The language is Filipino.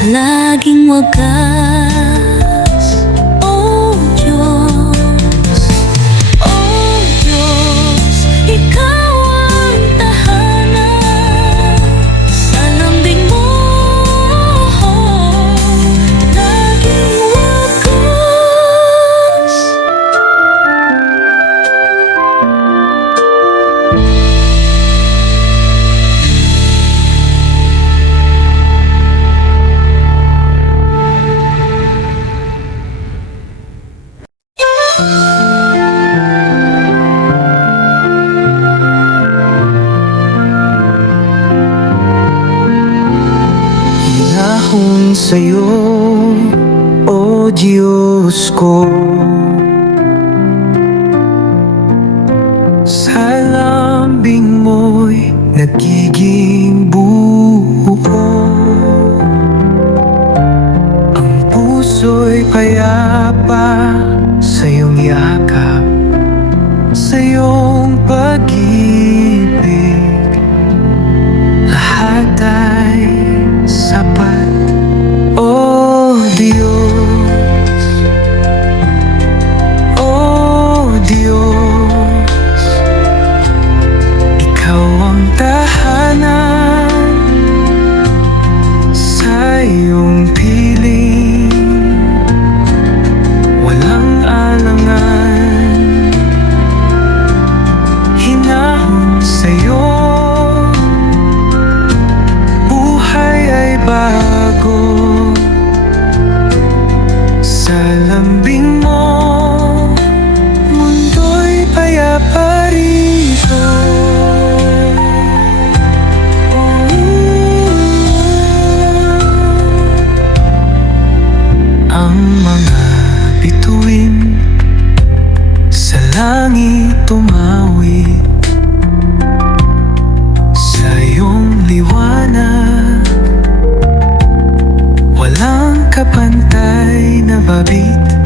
Laging wagas Diyos ko. Sa lambing mo'y nagiging buo. Ang puso'y payapa sa iyong yapa tangi tumawi Sa iyong liwanag. Walang kapantay na babit.